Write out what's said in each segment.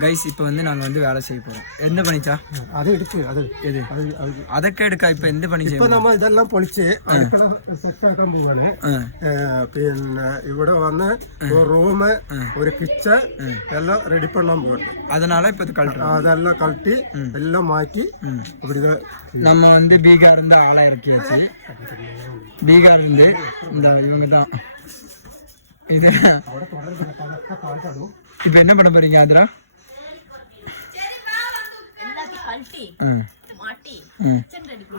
Guys இப்போ வந்து நாங்கள் வந்து வேலை செய்ய போகிறோம். எந்த பணிச்சா அது எடுத்து அது எது അതൊക്കെ എടുക്കാം. ഇപ്പൊ എന്ത് പണി ഇപ്പൊ നമ്മൾ ഇതെല്ലാം പൊളിച്ച് അടുക്കള സെറ്റ് ആക്കാൻ പോവാണ്. പിന്നെ ഇവിടെ വന്ന് ഒരു റൂം ഒരു കിച്ചൺ എല്ലാം റെഡി പണ്ണാൻ പോവാണ്. அதனால இப்போ இது கழட்டுறோம். அதெல்லாம் கழட்டி எல்லாம் மாற்றி இப்படிதான் நம்ம வந்து பீகார் இருந்து ஆளை இறக்கியாச்சு. பீகார் இருந்து இந்த இவங்க தான் இது. இப்போ என்ன பண்ண போறீங்க ஆத்ரா?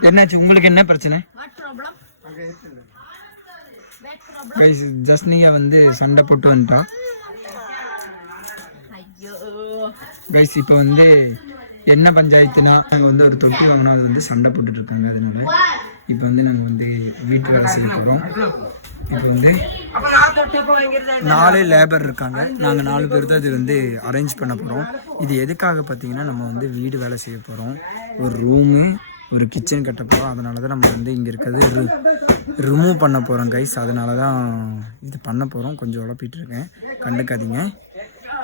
என்னாச்சு உங்களுக்கு? என்ன பிரச்சனை? ஜஸ்னியா வந்து சண்டை போட்டு வந்துட்டா கைஸ். இப்போ வந்து என்ன பஞ்சாயத்துனா நாங்கள் வந்து ஒரு தொட்டி வாங்கினா அது வந்து சண்டை போட்டுட்டு இருக்காங்க. அதனால இப்போ வந்து நாங்கள் வந்து வீட்டு வேலை செய்ய போகிறோம். இப்போ வந்து 4 லேபர் இருக்காங்க. நாங்கள் 4 பேர் தான் இது வந்து அரேஞ்ச் பண்ண போகிறோம். இது எதுக்காக பார்த்தீங்கன்னா நம்ம வந்து வீடு வேலை செய்ய போகிறோம். ஒரு ரூமு ஒரு கிச்சன் கட்ட போகிறோம். அதனால தான் நம்ம வந்து இங்கே இருக்கிறது ரிமூவ் பண்ண போகிறோம் கைஸ். அதனால தான் இது பண்ண போகிறோம். கொஞ்சம் உழப்பிட்டு இருக்கேன், கண்டுக்காதீங்க.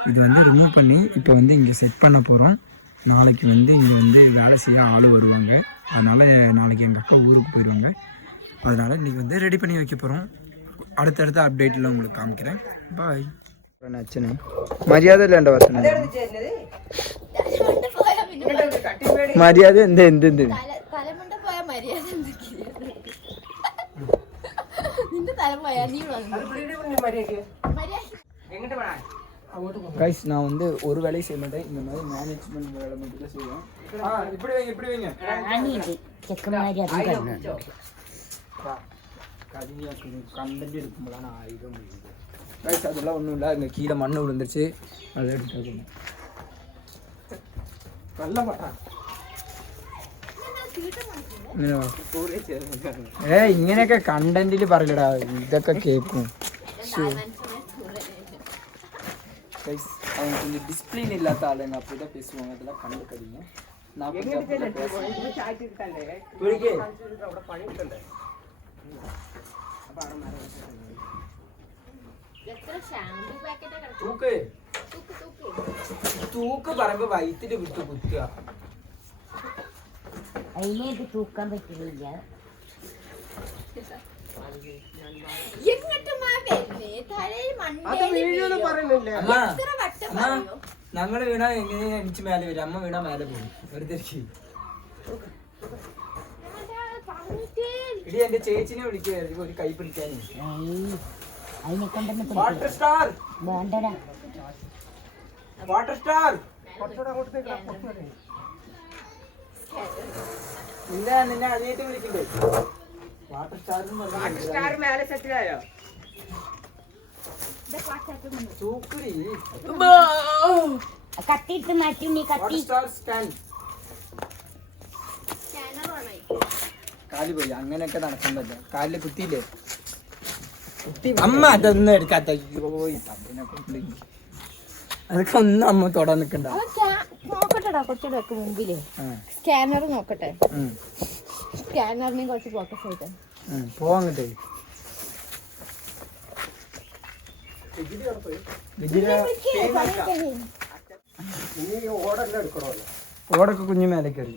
இது வந்து ரிமூவ் பண்ணி இப்போ வந்து இங்கே செட் பண்ண போகிறோம். நாளைக்கு வந்து இங்கே வந்து வேலை செய்ய ஆள் வருவாங்க. அதனால் நாளைக்கு எங்கள் அக்கா ஊருக்கு போயிடுவாங்க. அதனால் இன்றைக்கி வந்து ரெடி பண்ணி வைக்க போகிறோம். அடுத்தடுத்த அப்டேட்டில் உங்களுக்கு காமிக்கிறேன். பாய். நச்சனே மரியாதை இல்லைண்ட வசனம் മര്യാദ എന്ത് എന്ത് എന്ത് கைஸ், நான் வந்து ஒரு வேலையும் செய்ய மாட்டேன். இந்த மாதிரி மேனேஜ்மெண்ட் வேலை மட்டும் தான் செய்வேன். இப்படி வைங்க, இப்படி வைங்க. கண்டென்ட் எடுக்கும்போது நான் ஆயுதம் முடியுது கைஸ். அதெல்லாம் ஒன்றும் இல்லை. இங்கே கீழே மண்ணு விழுந்துருச்சு, அதை எடுத்து நல்ல மாட்டா. ഇങ്ങനെയൊക്കെ കണ്ടന്റിൽ പറയലടാ, ഇതൊക്കെ കേൾക്കും. அவங்க கொஞ்சம் டிசிப்ளின் இல்லாத ஆளுங்க, அப்படிதான் பேசுவாங்க. அதெல்லாம் கண்டுக்காதீங்க. തൂക്ക് പറയുമ്പോ വയറ്റില് വിട്ട് കുത്തുക. അതിലേക്ക് തൂക്കാൻ പറ്റില്ല. ഞങ്ങള് വീണാ എങ്ങനെ എനിക്ക് മേലെ വരും, അമ്മ വീണാ മേലെ പോകും. വെറുതെ ഇടി എന്റെ ചേച്ചിനെ വിളിക്കുവായിരുന്നു ഒരു കൈ പിടിക്കാൻ. വാട്ടർ സ്റ്റാർ, വാട്ടർ സ്റ്റാർ നിന്നെ അനിയത്തെ വിളിക്കണ്ടേ? വാട്ടർ സ്റ്റാർ മേലെ സെറ്റിലായോ? കത്തിട്ട് മാറ്റി. നീ കത്തി കാല് പോയി. അങ്ങനെയൊക്കെ നടക്കാൻ പറ്റില്ല. കാലില് കുത്തിയില്ലേ? അമ്മ അതൊന്നും എടുക്കാത്ത. അതൊക്കെ ഒന്നും അമ്മ തൊടാൻ നിക്കണ്ട. നോക്കട്ടെടാ, കുറച്ചുകൂടെ ഒക്കെ മുമ്പില് സ്കാനർ നോക്കട്ടെ. സ്കാനറിനെ കുറച്ച് ഫോക്കസ് ചെയ്തേ പോവാങ്ങട്ടെ. ഓടൊക്കെ കുഞ്ഞു മേലെ കയറി.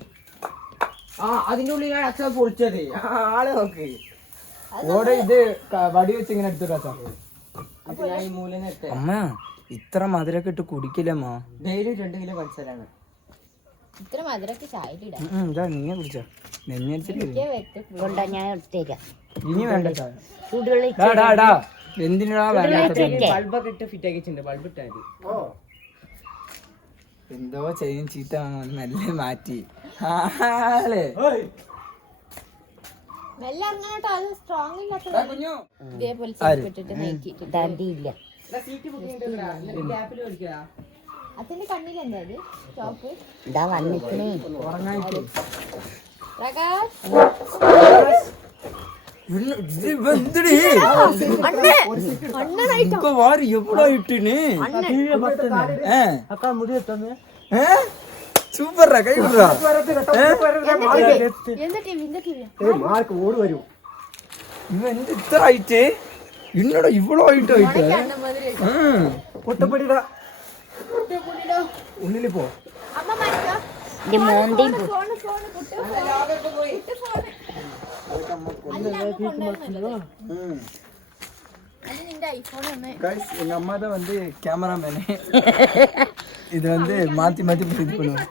അതിന്റെ ഉള്ളിലാണ് അച്ഛൻ പൊളിച്ചത്. ആളെ നോക്ക്. ഓട ഇത് വടി വെച്ച് ഇങ്ങനെ എടുത്തിട്ടാ. അമ്മ ഇത്ര മധുരൊക്കെ ഇട്ട് കുടിക്കില്ലമ്മ. Daily 2 kilo പഞ്ചസാരാണ്. ഇത്ര മധുരൊക്കെ ചായയിലിടാ. ഇതാ നീയെ കുടിച്ചാ. ഞാൻ എടുത്തേക്കാം. ഇനി വേണ്ട ചായ. എന്തിനാ ബൾബൊക്കെ ഇട്ട് ഫിറ്റ് ആക്കിച്ചിട്ടുണ്ട്. ബൾബ് ഇട്ടാ മതി. എന്തോ ചെയ്യും. ചീത്ത മെല്ലെ മാറ്റി. അതിന്റെ കണ്ണിലെന്താ സ്റ്റോപ്പ്? സൂപ്പർ കൈ ഇത്ര ആയിട്ട് ഇന്നോട് ഇവളോ ആയിട്ട് പൊട്ടപ്പടിടാ. ഉള്ളിൽ പോ. അമ്മ മാറ്റാ എന്റെ മോന്റെയും ഫോൺ കുട്ടി அது நின்ற ஐபோன் ஒண்ணு गाइस எங்க அம்மா தான் வந்து கேமராமேன். இது வந்து மாத்தி மாத்தி இது பண்ணுவாங்க.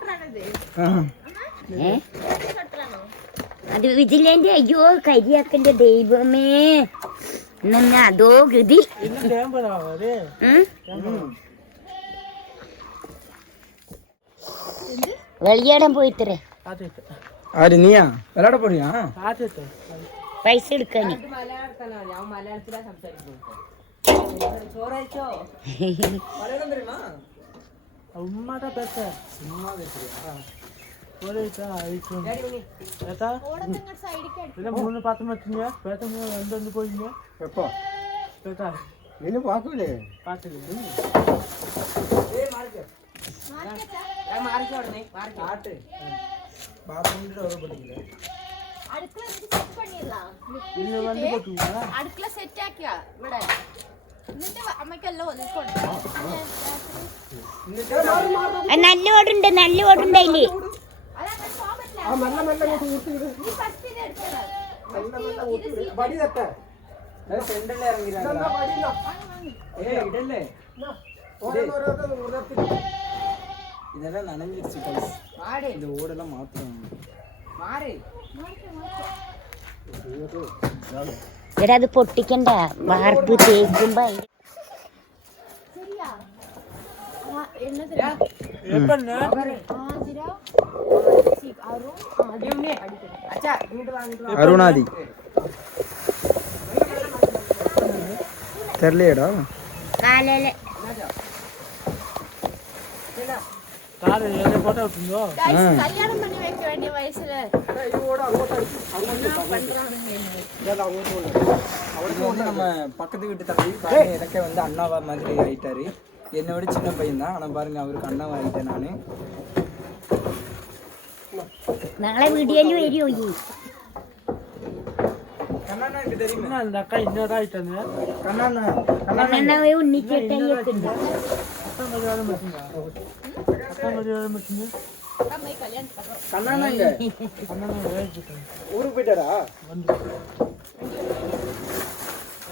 അത് ഇതിലെന്റെ അയ്യോ കരിയാക്കന്റെ ദൈവമേ എന്നാ അതോ ഗതി വെളിയാടാൻ പോയിത്തരേ ஆறு நீயா விளையாட போறியா? പൈസ എടുക്കാന് എപ്പോ നിന്നെ പാക്കൂലേ? അടുക്കള സെറ്റ് ആക്കിയാ ഇവിടെ എന്നിട്ട് അമ്മക്കെല്ലാം ഒതുക്കോട്ടെ നല്ല ഓടുണ്ട് നല്ല ഓടുണ്ട് അതില് ആ മെല്ലെ മെല്ലെ ഇങ്ങോട്ട് ഊട്ടിയിട്. മെല്ലെ മെല്ലെ ഊട്ടിയിട്. വടി തട്ടെ. செண்டல்ல இறங்கிறாங்க. ഇതെന്താ വടിയില്ല. ஏய் இடல்ல. ഓരോന്നോരോന്ന് ഉയർത്തി. இதெல்லாம் நனைஞ்சிருச்சு गाइस. இந்த ஓடெல்லாம் மாத்தணும். എടാ അത് പൊട്ടിക്കണ്ട വാർപ്പ് തേക്കുമ്പോ சரியா என்னது அருணாதி தெரியலையடா. കാലല്ലേ கல்யாணம் பண்ணி வைக்க வேண்டிய வயசுல இது வந்து நம்ம பக்கத்து வீட்டு தம்பி பாருங்க, எனக்கே வந்து அண்ணாவா மாதிரி ஆயிட்டாரு. என்னை விட சின்ன பையன் தான், ஆனால் பாருங்க அவருக்கு அண்ணாவா ஆயிட்டேன் நான். നാളെ വീഡിയോയില് വരുമോ ഈ கண்ணா எனக்கு தெரியுமா? அந்த அக்கா இன்னொரு ஆயிட்டாங்க. கண்ணா കണ്ണാവേ ഉണ്ണിച്ചേട്ടയ്യൊക്കെയുണ്ട് கண்ணா இங்க ஊருக்கு போயிட்டாரா?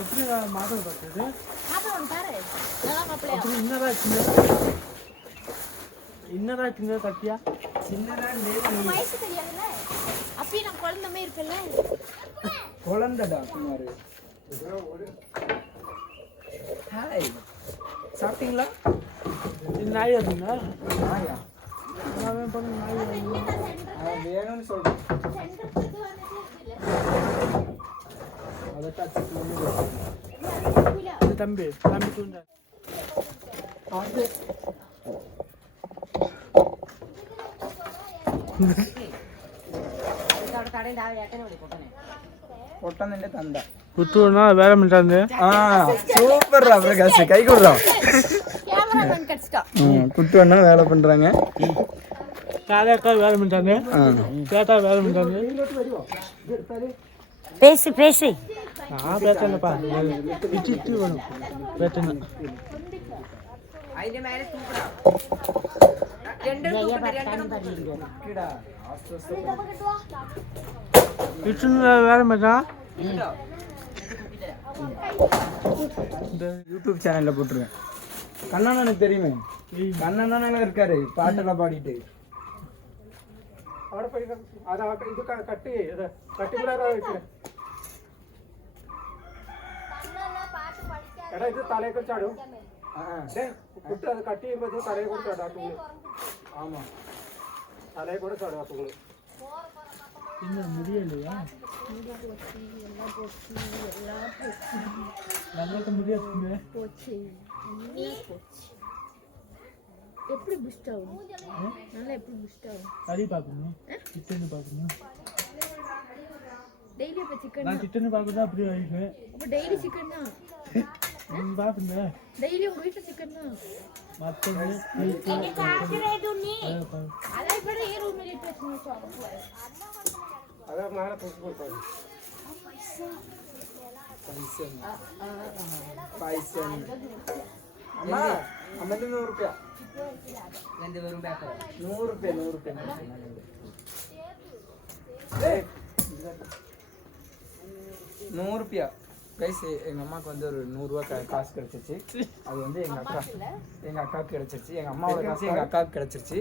எப்படி மாதம் பார்த்தது மாப்பிள்ளை பாரு நல்லா மாப்பிள்ளையா அப்படி இன்னதா சின்ன கட்டியா வயசு தெரியாதுல்ல அப்பயும் நான் குழந்தை மாதிரி இருப்பேன்ல குழந்தைடா குமாரு. ஹாய், சாப்பிட்டீங்களா? இது நாய் அதுங்களா நாயா? நான் பண்ண நாய் அவன் வேணும்னு சொல்றேன். அதை டச் இது தம்பி தம்பி தூண்டா பொட்டனிന്റെ தந்த குத்துனா வேற மிட்டாந்து சூப்பர் பிரகாஷ், கை கொடுறோம். கேமராமேன் கடிச்சிட்டா குத்துவண்ணா வேலை பண்றாங்க. காலைக்கா வேற மிட்டாந்து கேட்டா வேற மிட்டாந்து பேசு பேசு நான் பேசலப்பா இட்டு வேணும் பேசணும் இட்டுன்னு வேற மிட்டா யூடியூப் சேனல்ல போட்டுருவேன். கண்ணன் எனக்கு தெரியுமே, கண்ணன் இருக்காரு பாட்டெல்லாம் பாடிட்டு. അവിടെ പോയി അത് ഇത് കട്ട് ചെയ്ത് കട്ടിപ്പിടാതെ വെക്കണേ. എടാ ഇത് തലയെ കൂടെ ചാടും. കുട്ടി അത് കട്ട് ചെയ്യുമ്പോ ഇത് തലയെ കൂടെ ചാടും. ആ തൂള് ஆமா, തലയെ കൂടെ ചാടും. ആ തൂള് இன்னும் முடியலையா நம்மளுக்கு முடியாது போச்சு எப்படி புஸ்ட் ஆகும் நல்லா எப்படி புஸ்ட் ஆகும் கறி பார்க்கணும் சிக்கன் பார்க்கணும் டெய்லி அப்ப சிக்கன் நான் சிக்கன் பார்க்கணும் அப்படி ஆயிடுச்சு அப்ப டெய்லி சிக்கன் தான் பார்க்கணும் டெய்லி உங்க வீட்டுல சிக்கன் தான் மற்றது அதை விட ஏ ரூம்ல பேசணும் അത് നാളെ പൊക്കി കൊടുത്താൽ பைசன் ಅಮ್ಮ ಆಮೇಲೆ 100 ರೂಪಾಯಿ ಎಂದು ಬರು ಬ್ಯಾಕ್ 100 ರೂಪಾಯಿ 100 ರೂಪಾಯಿ 100 ರೂಪಾಯಿ கைஸ் எங்கள் அம்மாவுக்கு வந்து ஒரு 100 ரூபா காசு கிடச்சிருச்சு. அது வந்து எங்கள் அக்காவுக்கு கிடச்சிருச்சு. எங்கள் அம்மாவோட காசு எங்கள் அக்காவுக்கு கிடச்சிருச்சு.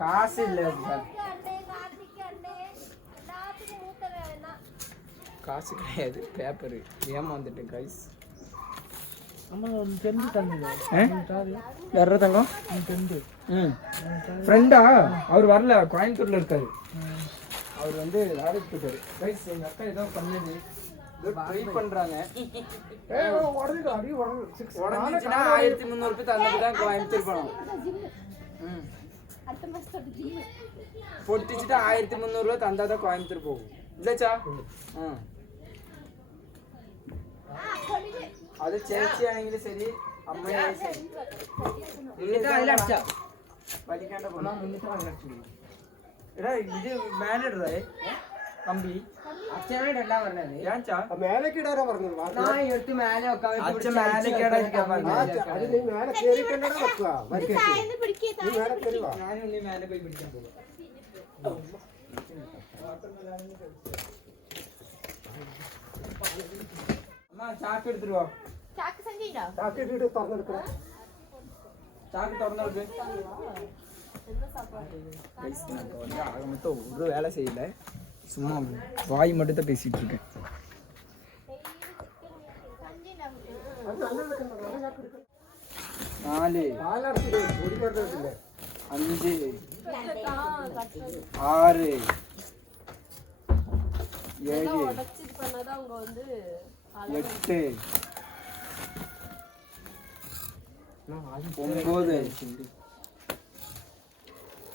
காசு இல்லை சார், காசு கிடையாது, பேப்பரு ஏமாந்துட்டேன் கைஸ். அம்மா டென்ட் தந்தது வேற தங்கம் டென்ட். ஃப்ரெண்டா அவர் வரல, கோயம்புத்தூர்ல இருக்காரு. அவர் வந்து வேலைக்கு போயிட்டாரு கைஸ். எங்க அக்கா ஏதோ பண்ணது ட்ரை பண்றாங்க. உடஞ்சிச்சுன்னா 1300 ரூபாய் தந்தது தான் கோயம்புத்தூர் பணம். பொட்டிச்சுட்டா 1300 ரூபாய் தந்தா தான் கோயம்புத்தூர் போகும் இல்லச்சா? அது ചേച്ചി ആണെങ്കിലും ശരി അമ്മയാണെങ്കിലും ശരി വലിക്കാണ്ട മുന്നിട്ട് അടിച്ചു. എടാ ഇത് മേലിടേ കമ്പി അച്ഛനായിട്ടല്ല പറഞ്ഞത്. മേലേക്ക് ഇടാനാ പറഞ്ഞത്. അച്ഛൻ മേലേക്കിടാ ഞാനുണ്ണി മേലെ പോയി പിടിക്കാൻ പോകും. അമ്മ ചാക്ക് എടുത്തിട്ട് പോ. ചാക്ക് സഞ്ചിയിലോ? ചാക്ക് ഇട്ടിട്ട് തുറന്നെടുക്കണം. ചാക്ക് തുറന്നെടുക്ക്. ஆக மொத்தம் ஒரு வேலை செய்யல, சும்மா வாய் மட்டும் தான் பேசிட்டு இருக்கேன். 4 5 6 7 8 9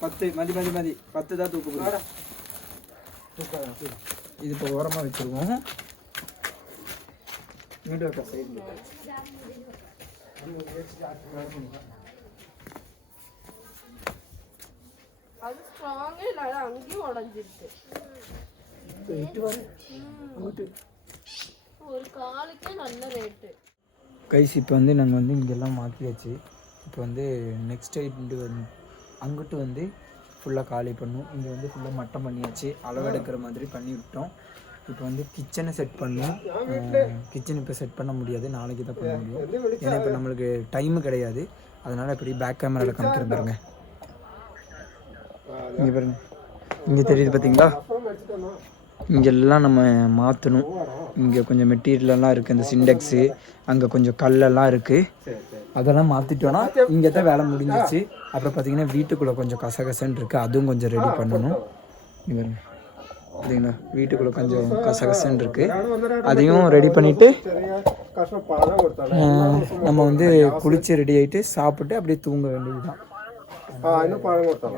10. மதி 10 தான் தூக்க போகிறோம். இது இப்போ ஓரமாக வச்சுருவோம். இங்கிட்டு வைக்க சைடு அது ஸ்ட்ராங்கே இல்லை, அங்கேயும் உடஞ்சிருக்கு. ஒரு காலுக்கே நல்ல ரேட்டு கைஸ். இப்போ வந்து நாங்கள் வந்து இங்கெல்லாம் மாற்றியாச்சு. இப்போ வந்து நெக்ஸ்ட் வந்து அங்கிட்டு வந்து ஃபுல்லாக காலி பண்ணும். இங்கே வந்து ஃபுல்லாக மட்டம் பண்ணியாச்சு, அளவெடுக்கிற மாதிரி பண்ணி விட்டோம். இப்போ வந்து கிச்சனை செட் பண்ணோம். கிச்சன் இப்போ செட் பண்ண முடியாது, நாளைக்கு தான் பண்ண முடியும். ஏன்னா இப்போ நம்மளுக்கு டைமு கிடையாது. அதனால் இப்படி பேக் கேமராவில் காமிக்கிற பாருங்க. இங்கே பாருங்க, இங்கே தெரியுது பார்த்தீங்களா? இங்கெல்லாம் நம்ம மாற்றணும். இங்கே கொஞ்சம் மெட்டீரியலெல்லாம் இருக்குது, இந்த சிண்டெக்ஸு, அங்கே கொஞ்சம் கல்லெல்லாம் இருக்குது. அதெல்லாம் மாற்றிட்டோன்னா இங்கே தான் வேலை முடிஞ்சிச்சு. அப்புறம் பார்த்திங்கன்னா வீட்டுக்குள்ளே கொஞ்சம் கசகசன்னு இருக்குது, அதுவும் கொஞ்சம் ரெடி பண்ணணும். இங்கே பார்த்தீங்களா, வீட்டுக்குள்ளே கொஞ்சம் கசகசன்னு இருக்குது, அதையும் ரெடி பண்ணிவிட்டு நம்ம வந்து குளித்து ரெடி ஆகிட்டு சாப்பிட்டு அப்படியே தூங்க வேண்டியது தான்.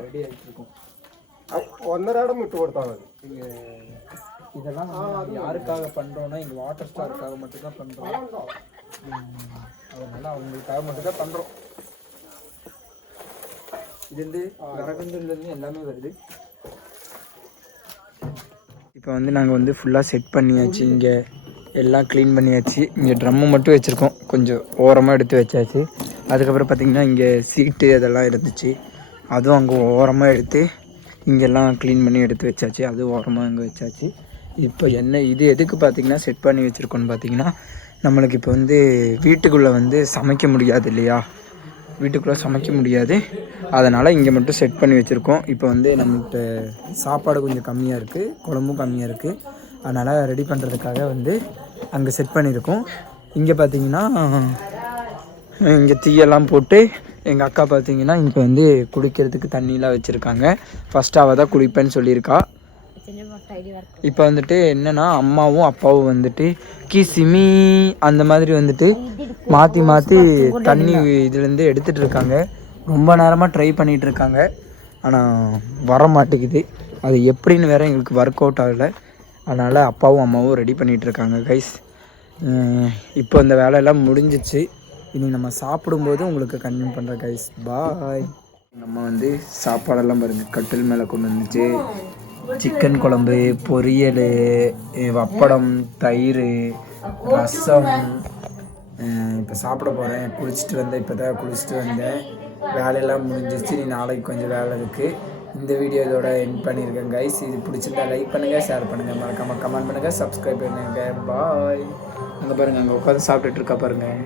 ரெடி ஆகிட்டு இருக்கோம். 1.5 விட்டு கொடுத்தா மதி. இதெல்லாம் யாருக்காக பண்ணுறோன்னா எங்கள் வாட்டர் ஸ்டாருக்காக மட்டும்தான் பண்ணுறோம். அதனால் அவங்களுக்காக மட்டும்தான் பண்ணுறோம். இது வந்து வரகங்கள்லேருந்து எல்லாமே வருது. இப்போ வந்து நாங்கள் வந்து ஃபுல்லாக செட் பண்ணியாச்சு. இங்கே எல்லாம் க்ளீன் பண்ணியாச்சு. இங்கே ட்ரம்மு மட்டும் வச்சுருக்கோம், கொஞ்சம் ஓரமாக எடுத்து வச்சாச்சு. அதுக்கப்புறம் பார்த்திங்கன்னா இங்கே சீட்டு அதெல்லாம் இருந்துச்சு, அதுவும் அங்கே ஓரமாக எடுத்து இங்கெல்லாம் க்ளீன் பண்ணி எடுத்து வச்சாச்சு, அது ஓரமாக இங்கே வச்சாச்சு. இப்போ என்ன இது எதுக்கு பார்த்திங்கன்னா செட் பண்ணி வச்சுருக்கோன்னு பார்த்திங்கன்னா, நம்மளுக்கு இப்போ வந்து வீட்டுக்குள்ளே வந்து சமைக்க முடியாது இல்லையா, வீட்டுக்குள்ளே சமைக்க முடியாது. அதனால் இங்கே மட்டும் செட் பண்ணி வச்சுருக்கோம். இப்போ வந்து நம்மகிட்ட சாப்பாடு கொஞ்சம் கம்மியாக இருக்குது, குழம்பும் கம்மியாக இருக்குது. அதனால் ரெடி பண்ணுறதுக்காக வந்து அங்கே செட் பண்ணியிருக்கோம். இங்கே பார்த்திங்கன்னா இங்கே தீயெல்லாம் போட்டு எங்கள் அக்கா பார்த்திங்கன்னா இங்கே வந்து குளிக்கிறதுக்கு தண்ணியெலாம் வச்சுருக்காங்க. ஃபஸ்ட்டு அவள் தான் குளிப்பேன்னு சொல்லியிருக்கா. இப்போ வந்துட்டு என்னென்னா அம்மாவும் அப்பாவும் வந்துட்டு கிசிமி அந்த மாதிரி வந்துட்டு மாற்றி மாற்றி தண்ணி இதுலேருந்து எடுத்துகிட்டு இருக்காங்க. ரொம்ப நேரமாக ட்ரை பண்ணிகிட்டு இருக்காங்க, ஆனால் வர மாட்டேங்குது. அது எப்படின்னு வேறு எங்களுக்கு ஒர்க் அவுட் ஆகலை. அதனால் அப்பாவும் அம்மாவும் ரெடி பண்ணிகிட்ருக்காங்க கைஸ். இப்போ இந்த வேலையெல்லாம் முடிஞ்சிச்சு. இனி நம்ம சாப்பிடும்போது உங்களுக்கு கன்வியூ பண்ணுறேன் கைஸ். பாய். நம்ம வந்து சாப்பாடெல்லாம் பாருங்கள், கட்டில் மேலே கொண்டு வந்துச்சு. சிக்கன் குழம்பு, பொரியல், வப்படம், தயிர், ரசம். இப்போ சாப்பிட போகிறேன். குளிச்சுட்டு வந்தேன், இப்போ தான் குளிச்சுட்டு வந்தேன். வேலையெல்லாம் முடிஞ்சிச்சு. நீ நாளைக்கு கொஞ்சம் வேலை இருக்குது. இந்த வீடியோ இதோட எண்ட் பண்ணியிருக்கேன் கைஸ். இது பிடிச்சிருந்தா லைக் பண்ணுங்கள், ஷேர் பண்ணுங்கள், மறக்காமல் கமெண்ட் பண்ணுங்கள், சப்ஸ்கிரைப் பண்ணுங்கள். பாய். அங்கே பாருங்கள், அங்கே உட்காந்து சாப்பிட்டுட்டு இருக்கா பாருங்கள்,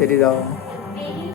தெரியுதா?